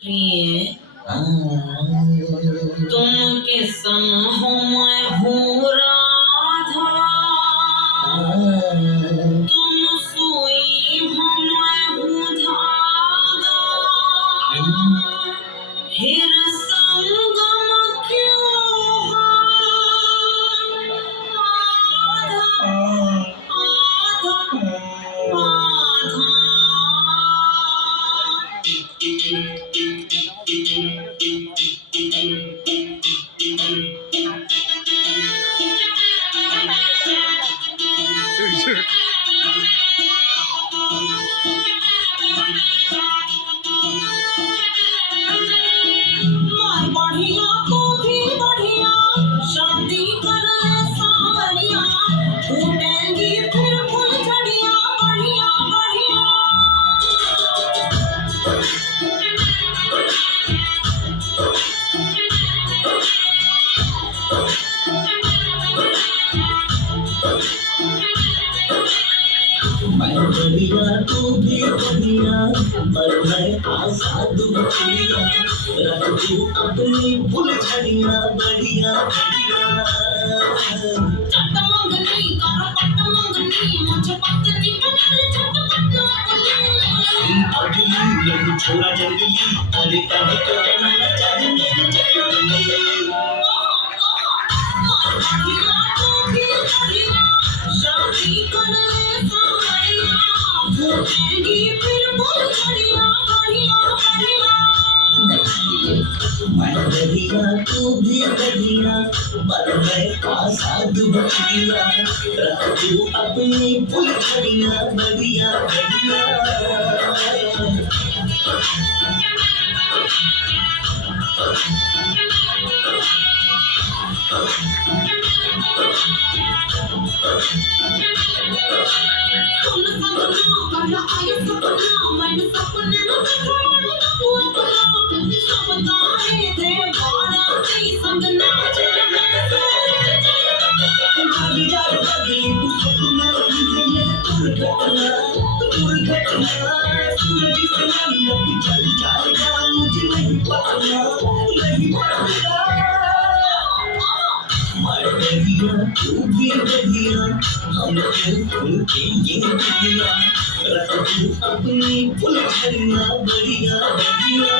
प्रिय तुम किसन हो मैं हूँ राधा, तुम सुई हो मैं हूँ धागा, फिर संगम क्यों आधा आधा आधा। बढ़िया को भी बढ़िया शादी कर सावरिया, फूटेंगी फिर फुलझड़िया बढ़िया बढ़िया। मैं बढ़िया तू भी बढ़िया, पर मैं आजाद बचिया, रख तू अपनी फुलझड़िया बढ़िया बढ़िया। चट मंगनी करो पट मंगनी, मुझे पत्नी बना चट पगली लगी छोरा जंगली, अरे कहे तो बनाना चाहे मेरे चटनी। बढ़िया तू भी बढ़िया शादी कर सावरिया, फूटेंगी फिर फुलझड़िया बढ़िया बढ़िया। मैं बढ़िया तू भी बढ़िया, पर मैं आजाद बचिया, रख तू अपनी फुलझड़िया बढ़िया बढ़िया। सुन सपना वाला आया सपना, मैंने सपने में देखा हुआ अपना, सब तारे थे बाड़ा की संग नाच रहे जागी जाग बदली तू सपना में दुर्घटना सूरज से मन चल जाएगा, मुझे नहीं पता नहीं पता। मैं बढ़िया तू भी बढ़िया, हम बिल्कुल के ये बढ़िया, रख तू अपनी फुलझड़िया बढ़िया बढ़िया।